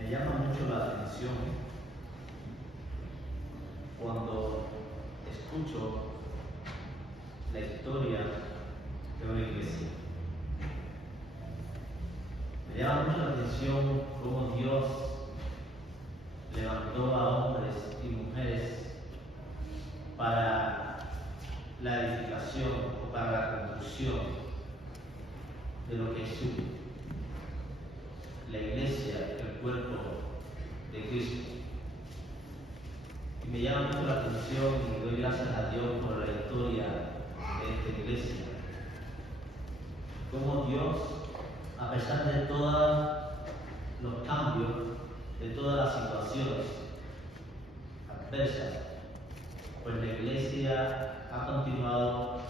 Me llama mucho la atención cuando escucho la historia de una iglesia. Me llama mucho la atención cómo Dios levantó a hombres y mujeres para la edificación o para la construcción de lo que es suyo, la iglesia, el cuerpo de Cristo. Y me llama mucho la atención y doy gracias a Dios por la historia de esta iglesia. Cómo Dios, a pesar de todos los cambios, de todas las situaciones adversas, pues la iglesia ha continuado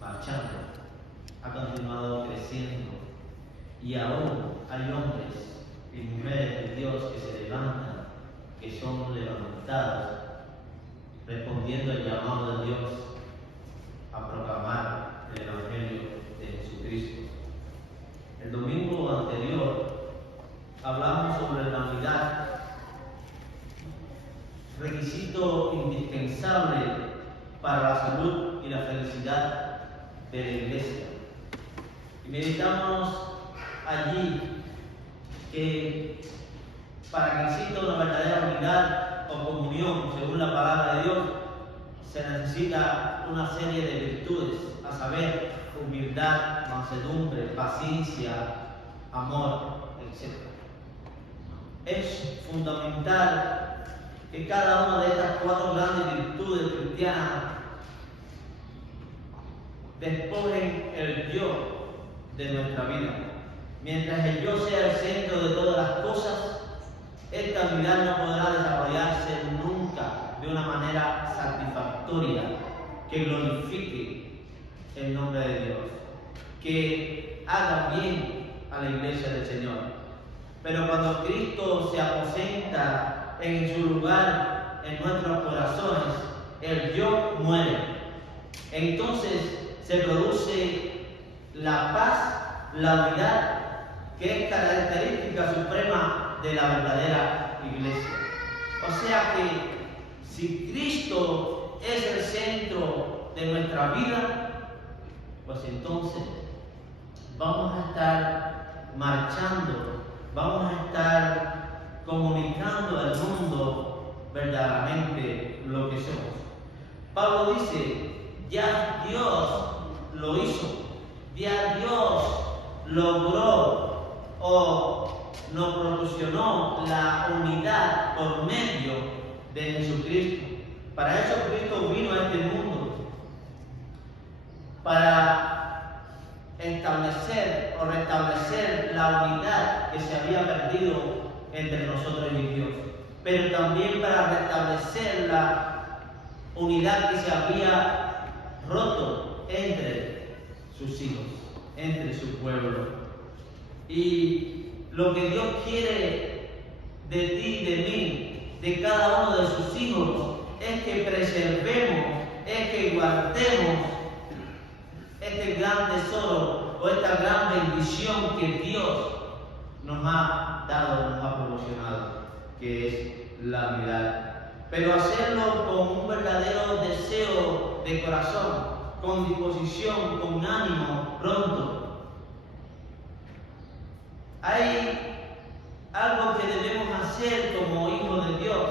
marchando, ha continuado creciendo, y aún hay hombres y mujeres de Dios que se levantan, que son levantados, respondiendo al llamado de Dios a proclamar el Evangelio de Jesucristo. El domingo anterior hablamos sobre la unidad, requisito indispensable para la salud y la felicidad de la iglesia. Y meditamos allí que para que exista una verdadera unidad o comunión según la palabra de Dios, se necesita una serie de virtudes, a saber, humildad, mansedumbre, paciencia, amor, etc. Es fundamental que cada una de estas cuatro grandes virtudes cristianas despojen el yo de nuestra vida. Mientras el yo sea el centro de todas las cosas, esta unidad no podrá desarrollarse nunca de una manera satisfactoria que glorifique el nombre de Dios, que haga bien a la iglesia del Señor. Pero cuando Cristo se aposenta en su lugar en nuestros corazones, el yo muere. Entonces se produce la paz, la unidad, que es característica suprema de la verdadera iglesia. O sea que si Cristo es el centro de nuestra vida, pues entonces vamos a estar marchando, vamos a estar comunicando al mundo verdaderamente lo que somos. Pablo dice, ya Dios lo hizo, ya Dios logró o nos proporcionó la unidad por medio de Jesucristo. Para eso Cristo vino a este mundo, para establecer o restablecer la unidad que se había perdido entre nosotros y Dios, pero también para restablecer la unidad que se había roto entre sus hijos, entre su pueblo. Y lo que Dios quiere de ti, de mí, de cada uno de sus hijos, es que preservemos, es que guardemos este gran tesoro o esta gran bendición que Dios nos ha dado, nos ha proporcionado, que es la unidad. Pero hacerlo con un verdadero deseo de corazón, con disposición, con ánimo pronto. Hay algo que debemos hacer como hijos de Dios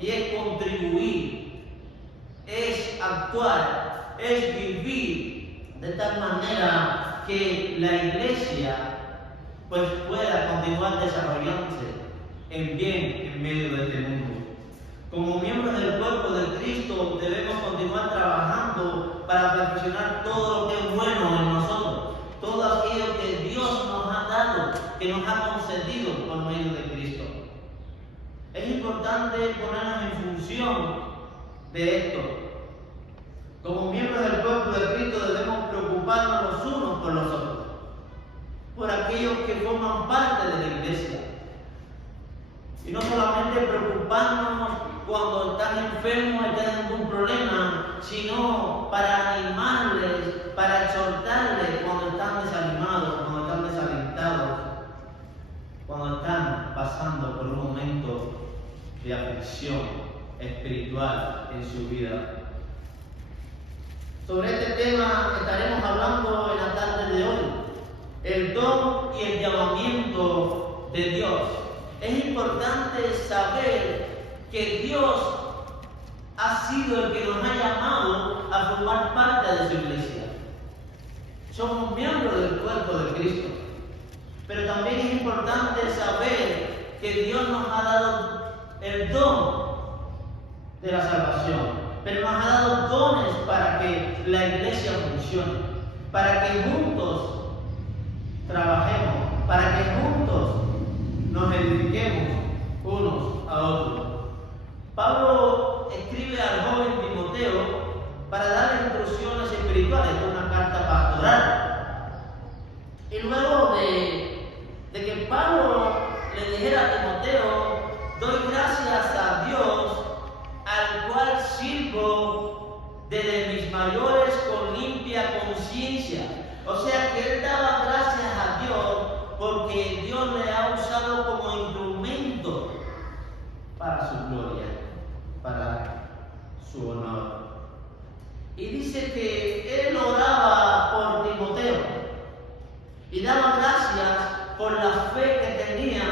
y es contribuir, es actuar, es vivir de tal manera que la iglesia pues pueda continuar desarrollándose en bien en medio de este mundo. Como miembros del cuerpo de Cristo debemos continuar trabajando para perfeccionar todo lo que es bueno en nosotros, todo aquello que Dios nos ha dado, que nos ha concedido por medio de Cristo. Es importante ponernos en función de esto. Como miembros del cuerpo de Cristo debemos preocuparnos los unos por los otros, por aquellos que forman parte de la iglesia. Y no solamente preocuparnos cuando están enfermos, están en algún problema, sino para animarles, para exhortarles cuando están desanimados, cuando están desalentados, cuando están pasando por un momento de aflicción espiritual en su vida. Sobre este tema estaremos hablando en la tarde de hoy, el don y el llamamiento de Dios. Es importante saber que Dios ha sido el que nos ha llamado a formar parte de su iglesia. Somos miembros del cuerpo de Cristo. Pero también es importante saber que Dios nos ha dado el don de la salvación. Pero nos ha dado dones para que la iglesia funcione, para que juntos trabajemos, para que juntos nos edifiquemos unos a otros. Pablo escribe al joven Timoteo para darle instrucciones espirituales, es una carta pastoral. Y luego de que Pablo le dijera a Timoteo, doy gracias a Dios, al cual sirvo desde mis mayores con limpia conciencia. O sea que él daba gracias a Dios porque Dios le ha usado como instrumento para su gloria, para su honor. Y dice que él oraba por Timoteo y daba gracias por la fe que tenía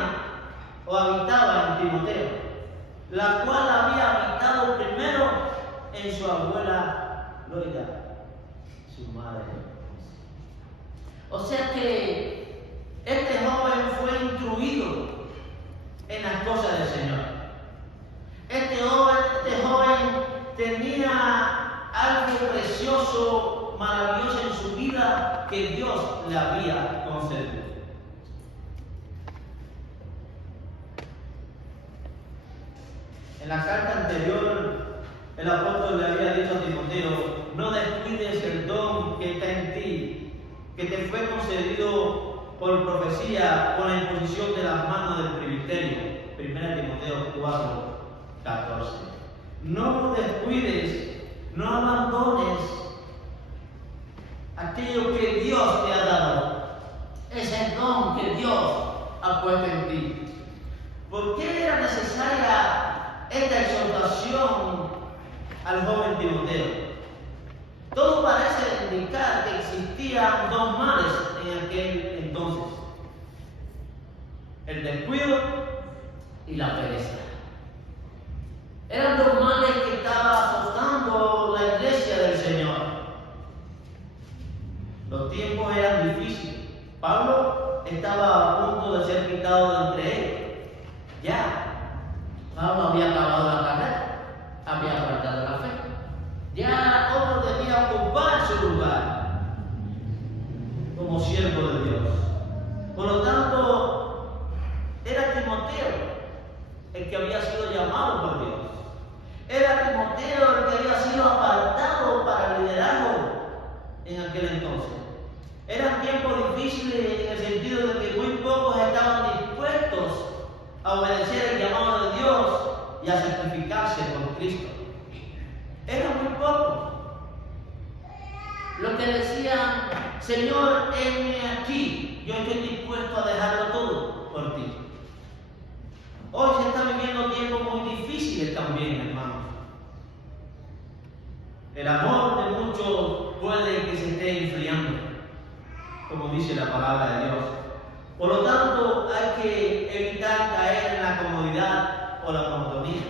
o habitaba en Timoteo, la cual había habitado primero en su abuela Loida, su madre. O sea que este joven fue instruido en las cosas del Señor. Este joven tenía algo precioso, maravilloso en su vida que Dios le había concedido. En la carta anterior, el apóstol le había dicho a Timoteo, no descuides el don que está en ti, que te fue concedido por profecía, con la imposición de las manos del presbiterio. 1 Timoteo 4, 14. No descuides, no abandones aquello que Dios te ha dado, ese don que Dios ha puesto en ti. ¿Por qué era necesaria esta exhortación al joven Timoteo? Todo parece indicar que existían dos males en aquel entonces. el descuido y la pereza. Eran dos males que estaba azotando la iglesia del Señor. Los tiempos eran difíciles. Pablo estaba a punto de ser quitado de entre ellos. Ya, Pablo había acabado la carrera, había guardado la fe. Ya otro debía ocupar su lugar como siervo de Dios. Por lo tanto, era Timoteo el que había sido llamado por Dios. Era Timoteo el que había sido apartado para el liderazgo en aquel entonces. Eran tiempos difíciles en el sentido de que muy pocos estaban dispuestos a obedecer el llamado de Dios y a sacrificarse por Cristo. Eran muy pocos los que decían: Señor, heme aquí, yo estoy dispuesto a dejarlo todo por ti. Hoy se están viviendo tiempos muy difíciles también, hermanos. El amor de muchos puede que se esté enfriando, como dice la palabra de Dios. Por lo tanto, hay que evitar caer en la comodidad o la monotonía.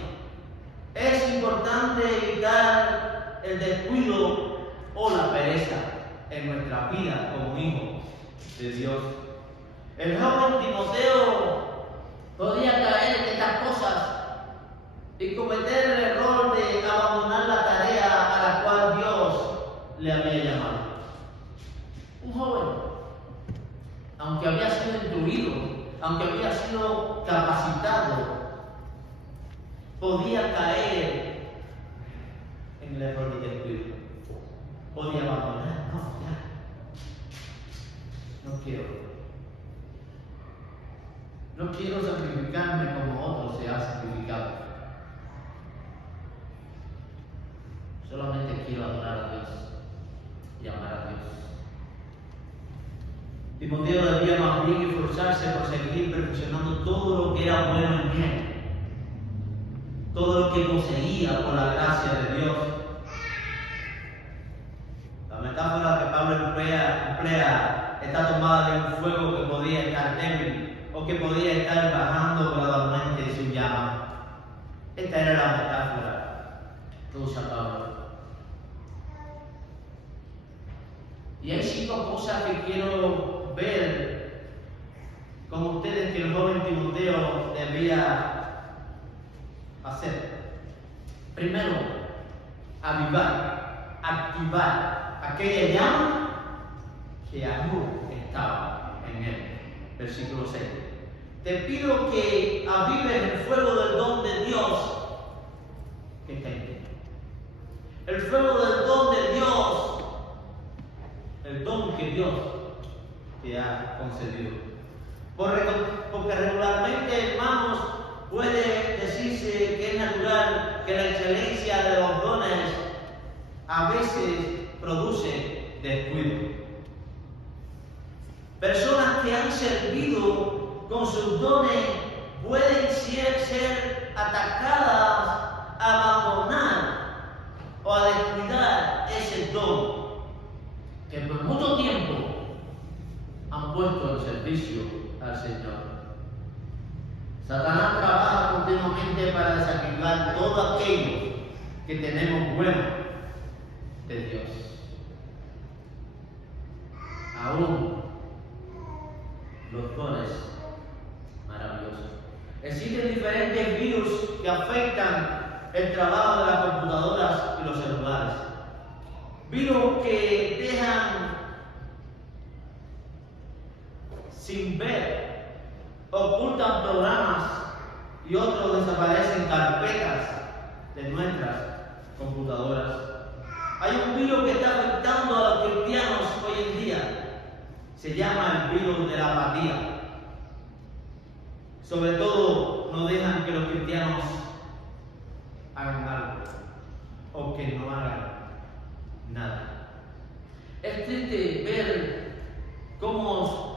Es importante evitar el descuido o la pereza en nuestra vida como hijos de Dios. El joven Timoteo podía caer en estas cosas y cometer el error de abandonar la tarea a la cual Dios le había llamado. Un joven, aunque había sido instruido, aunque había sido capacitado, podía caer en el error de descuido. Podía abandonar. No, ya. No quiero. No quiero sacrificarme como otros se han sacrificado. Solamente quiero adorar a Dios y amar a Dios. Timoteo debía más bien esforzarse por seguir perfeccionando todo lo que era bueno en él, todo lo que poseía por la gracia de Dios. La metáfora que Pablo emplea está tomada de un fuego que podía estar débil o que podía estar bajando gradualmente su llama. Esta era la metáfora que usa Pablo. Y hay 5 cosas que quiero ver con ustedes que el joven Timoteo debía hacer. Primero, avivar, activar aquella llama que aún estaba en él. Versículo 6. Te pido que avives el fuego del don de Dios que está en ti. El fuego del don de Dios, el don que Dios te ha concedido. Porque regularmente, hermanos, puede decirse que es natural que la excelencia de los dones a veces produce descuido. Personas que han servido con sus dones pueden ser atacadas a abandonar o a descuidar ese don que por mucho tiempo han puesto en servicio al Señor. Satanás trabaja continuamente para desactivar todo aquello que tenemos bueno de Dios. Aún los dones maravillosos. Existen diferentes virus que afectan el trabajo de las computadoras y los celulares. Virus que dejan sin ver, ocultan programas y otros desaparecen carpetas de nuestras computadoras. Hay un virus que está afectando a los cristianos hoy en día. Se llama el virus de la apatía. Sobre todo, no dejan que los cristianos hagan algo o que no hagan nada. Es triste ver cómo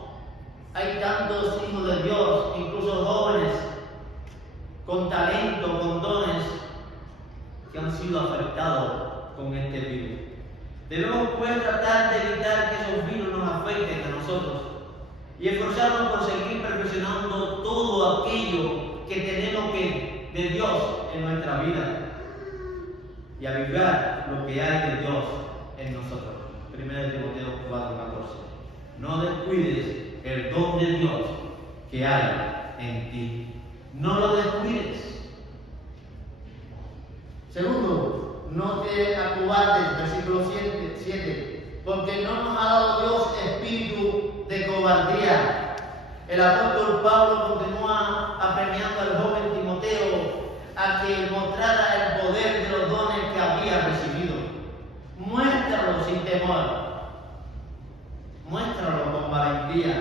hay tantos hijos de Dios, incluso jóvenes, con talento, con dones, que han sido afectados con este virus. Debemos pues tratar de evitar que esos virus nos afecten a nosotros y esforzarnos por seguir perfeccionando todo todo aquello que tenemos de Dios en nuestra vida y avivar lo que hay de Dios en nosotros. 1 Timoteo 4:14. No descuides el don de Dios que hay en ti. No lo descuides. Segundo, no te acobardes, versículo 7, porque no nos ha dado Dios espíritu de cobardía. El apóstol Pablo continúa apremiando al joven Timoteo a que mostrara el poder de los dones que había recibido. Muéstralo sin temor. Muéstralo con valentía.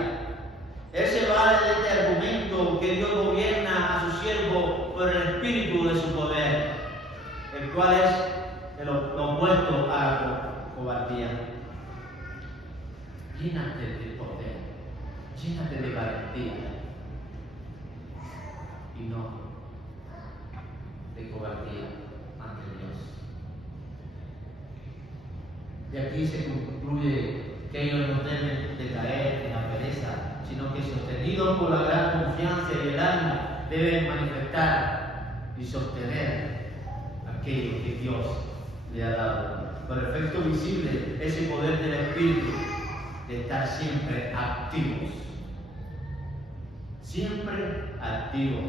Él se vale de este argumento que Dios gobierna a su siervo por el espíritu de su poder, el cual es lo opuesto a la cobardía. Llénate de poder, llénate de valentía y no de cobardía ante Dios. Y aquí se concluye que ellos no deben de caer en la pereza, sino que sostenidos por la gran confianza y el ánimo, deben manifestar y sostener aquello que Dios le ha dado. Por efecto visible, ese poder del Espíritu de estar siempre activos. Siempre activos,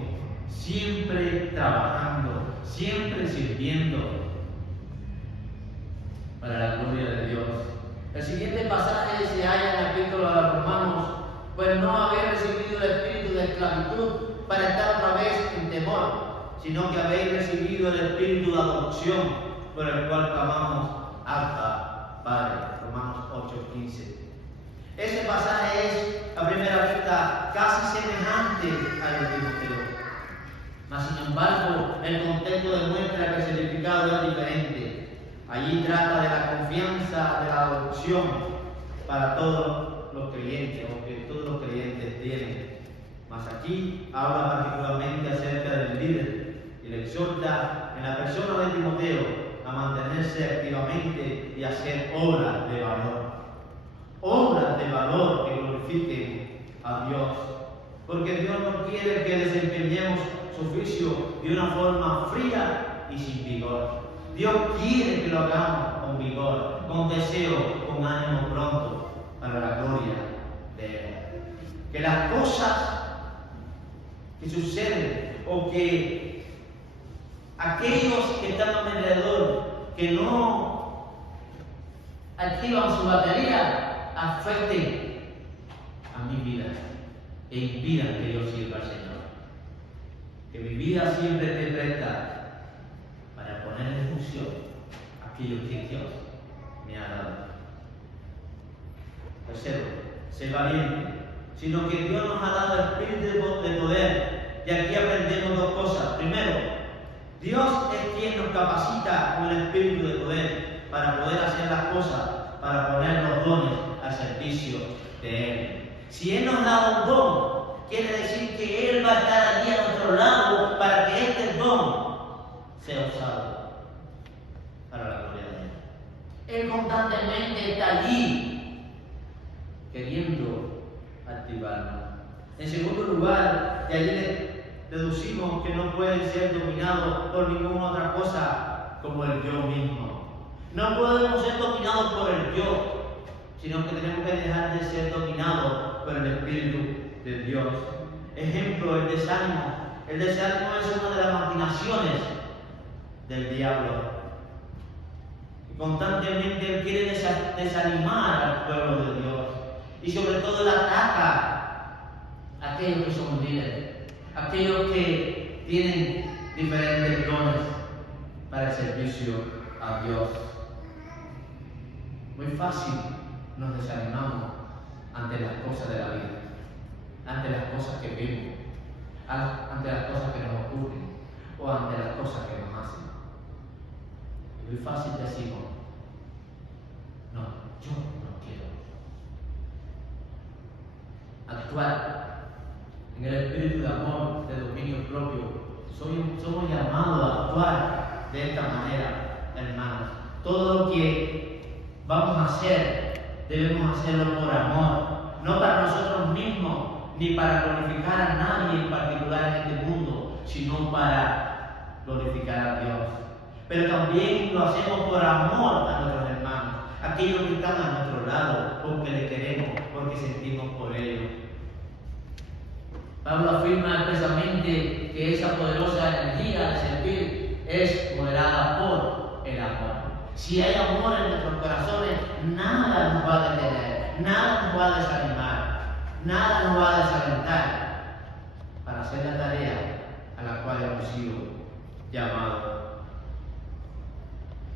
siempre trabajando, siempre sirviendo para la gloria de Dios. El siguiente pasaje se halla en la epístola a los Romanos, pues no habéis recibido el espíritu de esclavitud para estar otra vez en temor, sino que habéis recibido el espíritu de adopción, por el cual clamamos Abba, Padre. Romanos 8:15. Ese pasaje es, a primera vista, casi semejante al de Timoteo. Mas, sin embargo, el contexto demuestra que el significado es diferente. Allí trata de la confianza de la adopción para todos los creyentes, o que todos los creyentes tienen. Mas aquí habla particularmente acerca del líder y le exhorta en la persona de Timoteo a mantenerse activamente y hacer obras de valor. Obras de valor que glorifiquen a Dios. Porque Dios no quiere que desempeñemos su oficio de una forma fría y sin vigor. Dios quiere que lo hagamos con vigor, con deseo, con ánimo pronto, para la gloria de Él. Que las cosas que suceden o que aquellos que están a mi alrededor, que no activan su batería, afecten a mi vida e impidan que yo sirva al Señor. Que mi vida siempre esté presta para poner en función aquello que Dios me ha dado. Tercero, ser valiente, sino que Dios nos ha dado el espíritu de poder. Y aquí aprendemos dos cosas. Primero, Dios es quien nos capacita con el espíritu de poder para poder hacer las cosas, para poner los dones al servicio de Él. Si Él nos da un don, quiere decir que Él va a estar allí a nuestro lado para que este don sea usado para la gloria de Él. Él constantemente está allí queriendo activarnos. En segundo lugar, de allí deducimos que no pueden ser dominados por ninguna otra cosa como el yo mismo. No podemos ser dominados por el yo, sino que tenemos que dejar de ser dominados por el Espíritu de Dios. Ejemplo, el desánimo. El desánimo es una de las maquinaciones del diablo. Y constantemente él quiere desanimar al pueblo de Dios. Y sobre todo él ataca a aquellos que son líderes, aquellos que tienen diferentes dones para el servicio a Dios. Muy fácil nos desanimamos ante las cosas de la vida, ante las cosas que vemos, ante las cosas que nos ocurren o ante las cosas que nos hacen. Muy fácil decimos, no, yo no quiero. Actuar en el espíritu de amor, de dominio propio. Somos llamados a actuar de esta manera, hermanos. Todo lo que vamos a hacer, debemos hacerlo por amor, no para nosotros mismos, ni para glorificar a nadie en particular en este mundo, sino para glorificar a Dios. Pero también lo hacemos por amor a nuestros hermanos, aquellos que están a nuestro lado, porque les queremos, porque sentimos por ellos. Pablo afirma expresamente que esa poderosa energía de servir es moderada por el amor. Si hay amor en nuestros corazones, nada nos va a detener, nada nos va a desanimar, nada nos va a desalentar para hacer la tarea a la cual hemos sido llamados.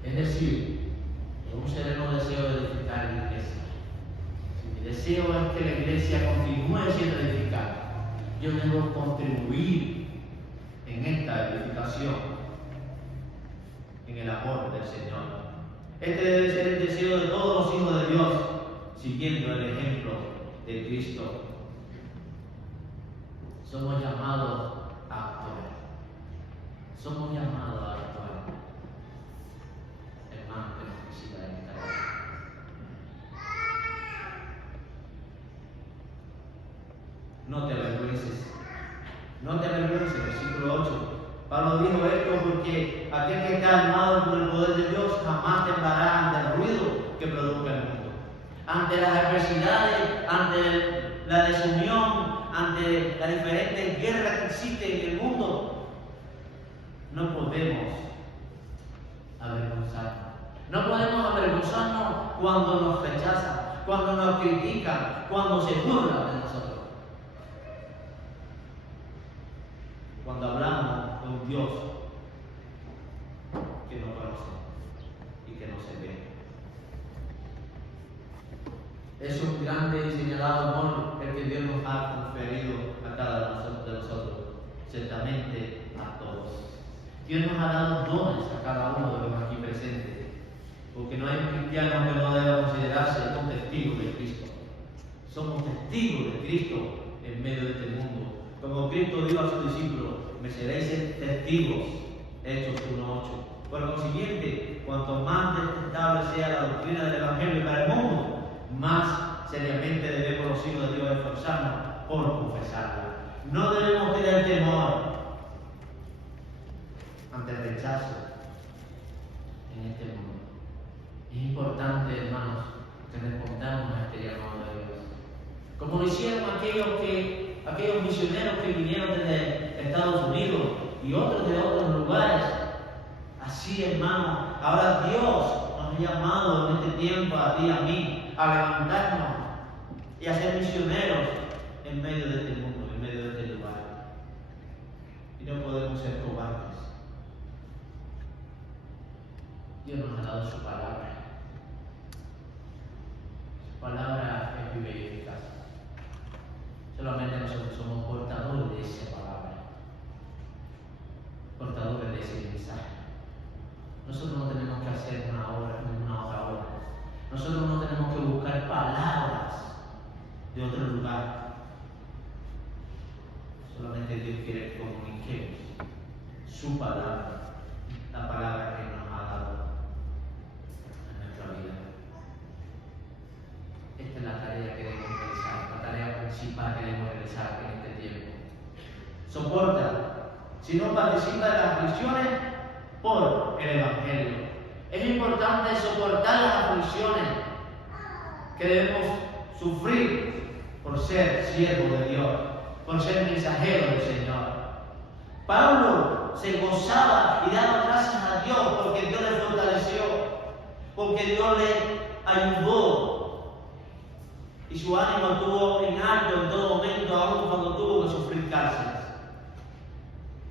Es decir, un sereno deseo de edificar la iglesia. Si mi deseo es que la iglesia continúe siendo edificada, yo debo contribuir en esta edificación, en el amor del Señor. Este debe ser el deseo de todos los hijos de Dios, siguiendo el ejemplo de Cristo. Somos llamados a actuar. Somos llamados a actuar. Hermano, que necesita esta hora. No te avergüences. No te avergüences, versículo 8. Pablo dijo esto porque aquel que está armado por el poder de Dios jamás temblará ante el ruido que produzca el mundo. Ante las adversidades, ante la desunión, ante las diferentes guerras que existen en el mundo, no podemos avergonzarnos. No podemos avergonzarnos cuando nos rechazan, cuando nos critican, cuando se burlan de nosotros. Cuando hablamos de un Dios que no conoce y que no se ve. Es un grande y señalado honor el que Dios nos ha conferido a cada uno de nosotros, ciertamente a todos. Dios nos ha dado dones a cada uno de los aquí presentes, porque no hay un cristiano que no deba considerarse un testigo de Cristo. Somos testigos de Cristo en medio de este mundo. Como Cristo dijo a sus discípulos, me seréis testigos, Hechos 1:8. Por consiguiente, cuanto más detestable sea la doctrina del Evangelio para el mundo, más seriamente debemos los hijos de Dios esforzarnos por confesarla. No debemos tener temor ante el rechazo en este mundo. Es importante, hermanos, que respondamos a este llamado de Dios. Como lo hicieron aquellos misioneros que vinieron desde Estados Unidos y otros de otros lugares. Así, hermano, ahora Dios nos ha llamado en este tiempo, a ti y a mí, a levantarnos y a ser misioneros en medio de este mundo, en medio de este lugar. Y no podemos ser cobardes. Dios nos ha dado su palabra. Su palabra es viva y eficaz. Solamente nosotros somos portadores de esa palabra, portadores de ese mensaje. Nosotros no tenemos que hacer una otra obra. Nosotros no tenemos que buscar palabras de otro lugar. Solamente Dios quiere que comuniquemos su palabra, la palabra que nos ha dado en nuestra vida. Esta es la tarea que debemos realizar, la tarea principal que debemos realizar en este tiempo. Soporta, si no participa de las aflicciones, por el Evangelio. Es importante soportar las aflicciones que debemos sufrir por ser siervo de Dios, por ser mensajero del Señor. Pablo se gozaba y daba gracias a Dios porque Dios le fortaleció, porque Dios le ayudó y su ánimo estuvo en alto en todo momento, aun cuando tuvo que sufrir cárceles,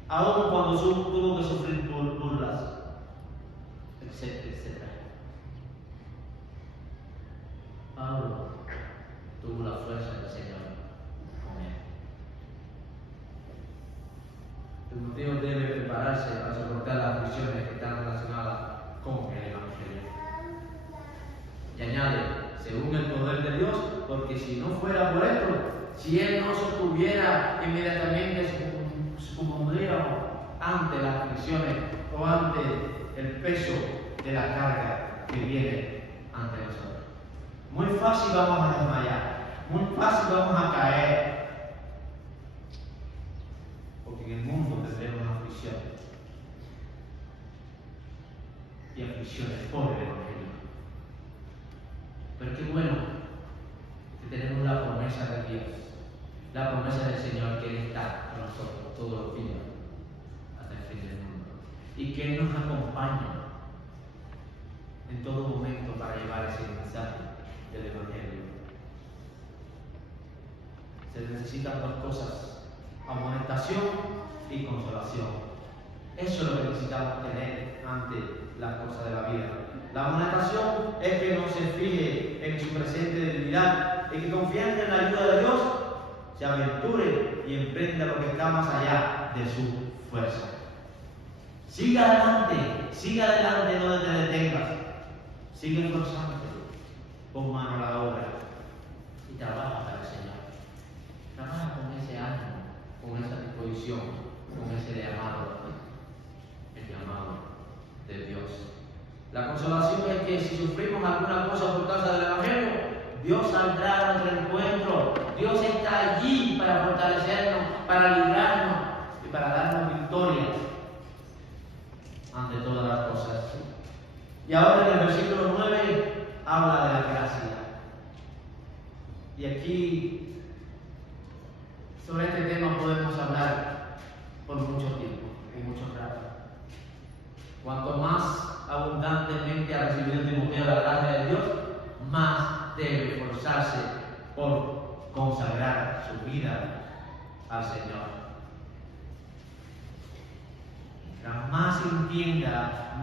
aun cuando tuvo que sufrir burlas, etcétera, etcétera. Pablo tuvo la fuerza del Señor con él. Timoteo debe prepararse para soportar las aflicciones que están relacionadas con el Evangelio. Y añade, según el poder de Dios, porque si no fuera por esto, si él no sostuviera, inmediatamente sucumbíamos ante las aflicciones o ante el peso de la carga que viene ante nosotros. Muy fácil vamos a desmayar, muy fácil vamos a caer, porque en el mundo tendremos aflicción. Y aflicciones por el Evangelio. Pero qué bueno que tenemos la promesa de Dios, la promesa del Señor, que Él está con nosotros todos los días hasta el fin del mundo, y que Él nos acompaña en todo momento para llevar ese mensaje del Evangelio. Se necesitan dos cosas: amonestación y consolación. Eso es lo que necesitamos tener ante las cosas de la vida. La amonestación es que no se fije en su presente debilidad y que, confiando en la ayuda de Dios, se aventure y emprenda lo que está más allá de su fuerza. Siga adelante, no te detengas. Sigue esforzándote, pon mano a la obra y trabaja para el Señor. Trabaja con ese ánimo, con esa disposición, con ese llamado, el llamado de Dios. La consolación es que si sufrimos alguna cosa por causa del Evangelio, Dios saldrá a nuestro encuentro. Dios está allí para fortalecernos, para librarnos y para darnos victoria ante todas las cosas. Y ahora en el versículo 9 habla de la gracia. Y aquí, sobre este tema podemos hablar por mucho tiempo y mucho rato. Cuanto más abundantemente ha recibido Timoteo la gracia de Dios, más debe esforzarse por consagrar su vida al Señor. Mientras más entienda,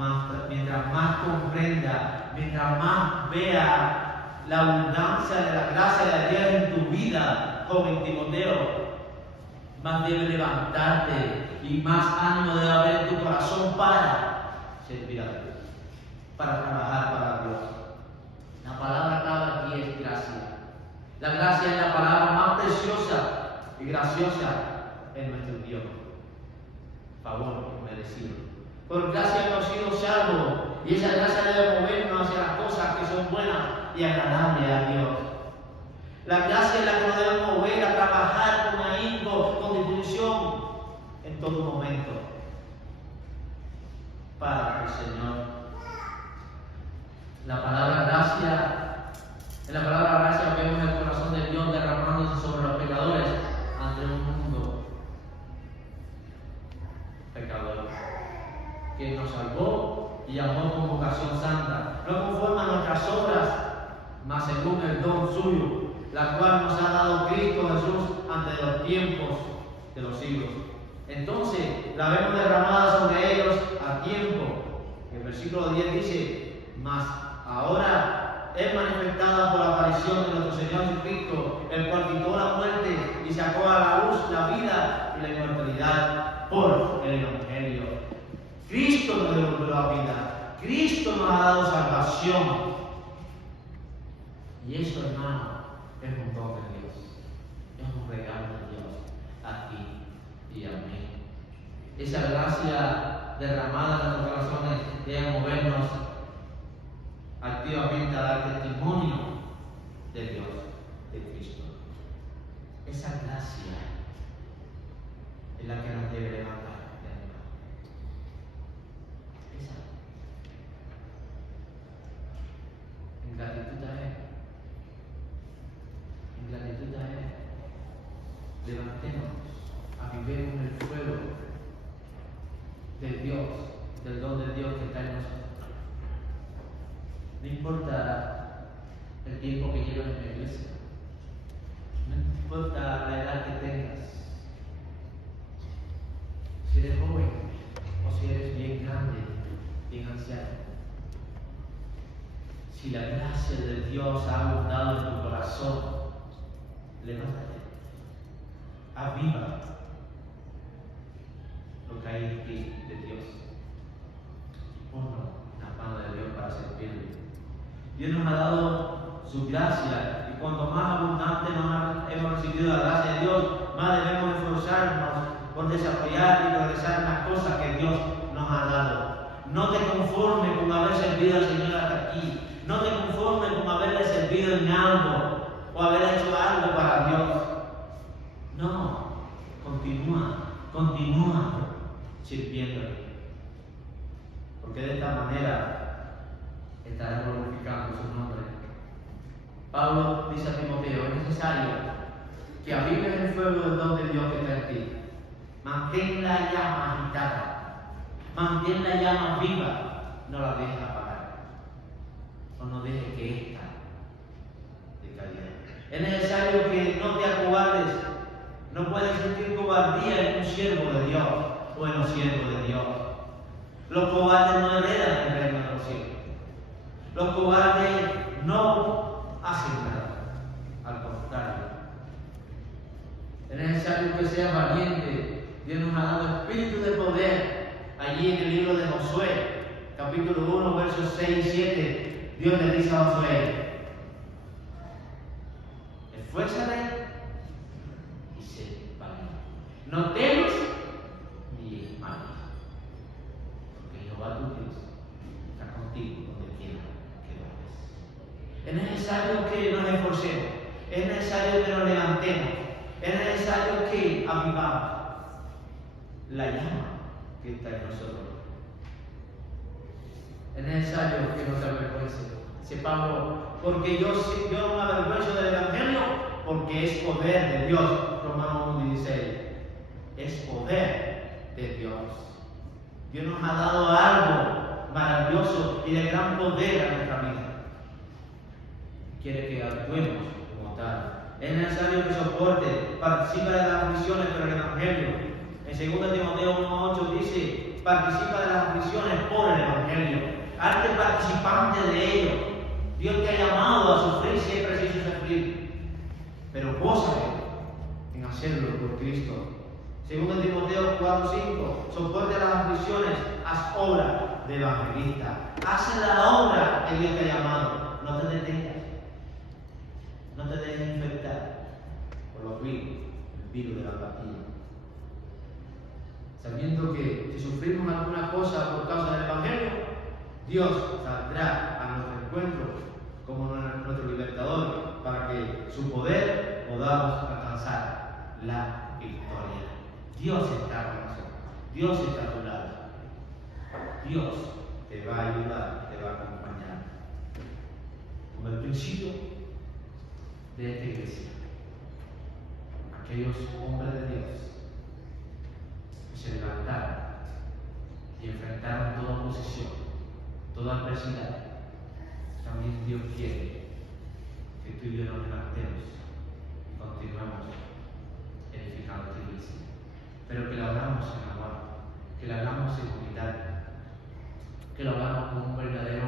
mientras más comprenda, mientras más vea la abundancia de la gracia de Dios en tu vida, joven Timoteo, más debe levantarte y más ánimo debe haber en tu corazón para servir a Dios, para trabajar para Dios. La palabra clave aquí es gracia. La gracia es la palabra más preciosa y graciosa en nuestro idioma. Favor merecido. Por gracia hemos sido salvos, y esa gracia debe movernos hacia las cosas que son buenas y agradables a Dios. La gracia es la que nos debe mover a trabajar con ahínco, con disposición, en todo momento, para el Señor. La palabra gracia, en la palabra gracia vemos el corazón de Dios derramándose sobre los pecadores ante un mundo pecador, que nos salvó y llamó con vocación santa, no conforme a nuestras obras, mas según el don suyo, la cual nos ha dado Cristo Jesús ante los tiempos de los siglos. Entonces la vemos derramada sobre ellos a tiempo. El versículo 10 dice: mas ahora es manifestada por la aparición de nuestro Señor Jesucristo, el cual quitó la muerte y sacó a la luz la vida y la inmortalidad por el Evangelio. Cristo nos devolvió la vida. Cristo nos ha dado salvación. Y eso, hermano, es un don de Dios. Es un regalo de Dios a ti y a mí. Esa gracia derramada en nuestros corazones debe movernos activamente a dar testimonio de Dios, de Cristo. Esa gracia es la que nos debe levantar. Esa. En gratitud a Él. En gratitud a Él. Levantémonos a vivir con el fuego de Dios, del don de Dios que está en nosotros. No importa el tiempo que llevas en la iglesia, no importa la edad que tengas, si eres joven o si eres bien grande, bien anciano. Si la gracia de Dios ha abundado en tu corazón, levántate, aviva lo que hay en ti de Dios y ponlo en la mano de Dios para servirle. Dios nos ha dado su gracia, y cuanto más abundante hemos recibido la gracia de Dios, más debemos esforzarnos por desarrollar y progresar en las cosas que Dios nos ha dado. No te conformes con haber servido al Señor hasta aquí. No te conformes con haberle servido en algo o haber hecho algo para Dios. No, continúa Continúa sirviéndole. Porque de esta manera estará glorificando su nombre. Pablo dice a Timoteo: es necesario que avives el fuego del don de Dios que está en ti. Mantén la llama agitada, mantén la llama viva, no la dejes apagar, o no dejes que ésta decaiga. Es necesario que no te acobardes. No puedes sentir cobardía en un siervo de Dios o en los siervos de Dios. Los cobardes no heredan el reino de los cielos. Los cobardes no hacen nada. Al contrario, es necesario que seas valiente. Dios nos ha dado espíritu de poder. Allí en el libro de Josué, capítulo 1, versos 6 y 7, Dios le dice a Josué: esfuérzate y sé valiente. No temas ni desmayes, porque Jehová tu Dios está contigo donde quiera que vayas. Es necesario que nos esforcemos, es necesario que nos levantemos, es necesario que avivamos la llama que está en nosotros. Es necesario que no te avergüences. Dice Pablo: porque yo no me avergüenzo del Evangelio, porque es poder de Dios. Romanos 1:16. Es poder de Dios. Dios nos ha dado algo maravilloso y de gran poder a nuestra vida. Quiere que actuemos como tal. Es necesario que soporte, participa de las aflicciones por el Evangelio. En 2 Timoteo 1:8 dice: participa de las aflicciones por el Evangelio. Hazte participante de ello. Dios te ha llamado a sufrir si es preciso sufrir, pero gózate en hacerlo por Cristo. 2 Timoteo 4:5: soporte las aflicciones, haz obra de evangelista. Haz la obra que Dios te ha llamado. No te detengas. No te dejes infectar por los virus, el virus de la apatía. Sabiendo que si sufrimos alguna cosa por causa del Evangelio, Dios saldrá a nuestro encuentro como nuestro libertador, para que su poder podamos alcanzar la victoria. Dios está con nosotros. Dios está a tu lado. Dios te va a ayudar, te va a acompañar. Como el principio de esta iglesia, aquellos hombres de Dios que se levantaron y enfrentaron toda oposición, toda adversidad. También Dios quiere que tú y yo nos levantemos y continuemos edificando esta iglesia, pero que lo hagamos en amor, que lo hagamos en unidad, que lo hagamos con un verdadero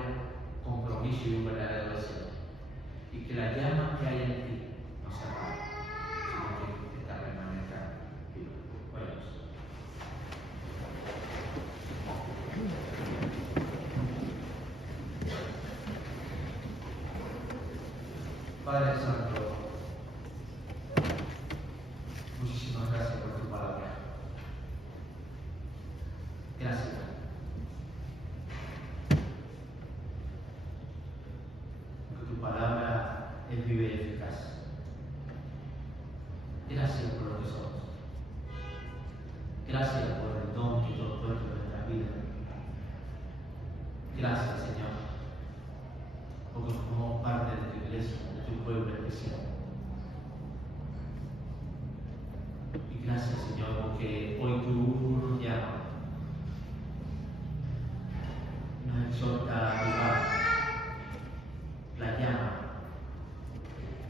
compromiso y un verdadero deseo, y que la llama que hay en ti no se apague, sino que esta permanezca viva. Oremos. Padre Santo, muchísimas gracias por tu palabra. Gracias. Porque tu palabra es viva y eficaz. Gracias por lo que somos. Gracias por el don que tú has puesto en nuestra vida. Gracias, Señor, porque somos parte de tu iglesia, de tu pueblo especial. Y gracias, Señor, porque hoy tú nos llamas, nos exhorta a avivar la llama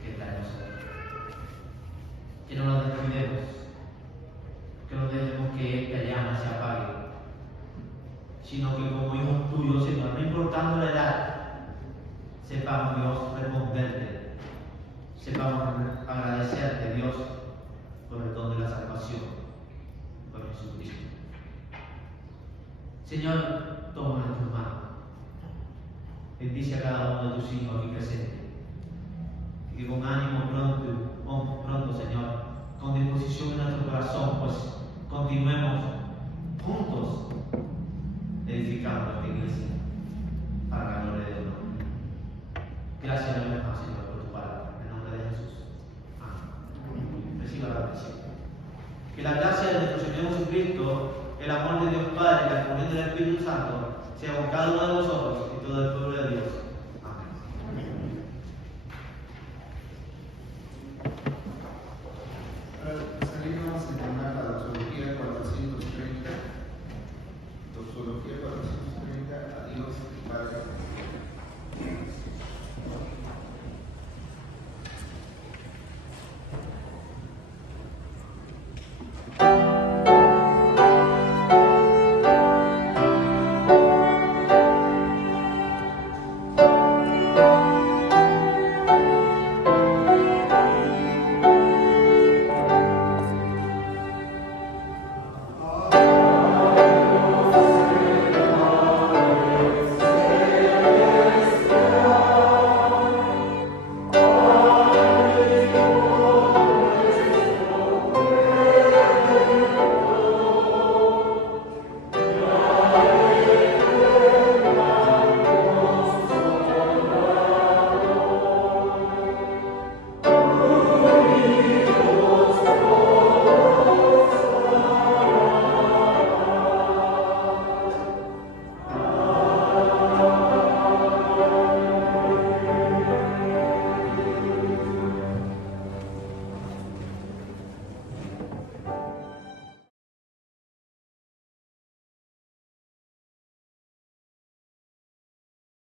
que está en nosotros. Que no la descuidemos, que no dejemos que esta llama se apague, sino que como hijos tuyos, Señor, no importando la edad, sepamos, Dios, responderte, sepamos agradecerte, Dios, por el don de la salvación, por Jesucristo. Señor, toma en tus manos, bendice a cada uno de tus hijos aquí presentes, y que con ánimo pronto, Señor, con disposición en nuestro corazón, pues continuemos juntos edificando esta iglesia para la gloria de Dios. Gracias a Dios, Señor, por tu palabra. En nombre de Jesús. Amén. Reciba la bendición. Que la gracia gracia de nuestro Señor Jesucristo, el amor de Dios Padre y la comunión del Espíritu Santo sea con cada uno de nosotros y todo el pueblo de Dios.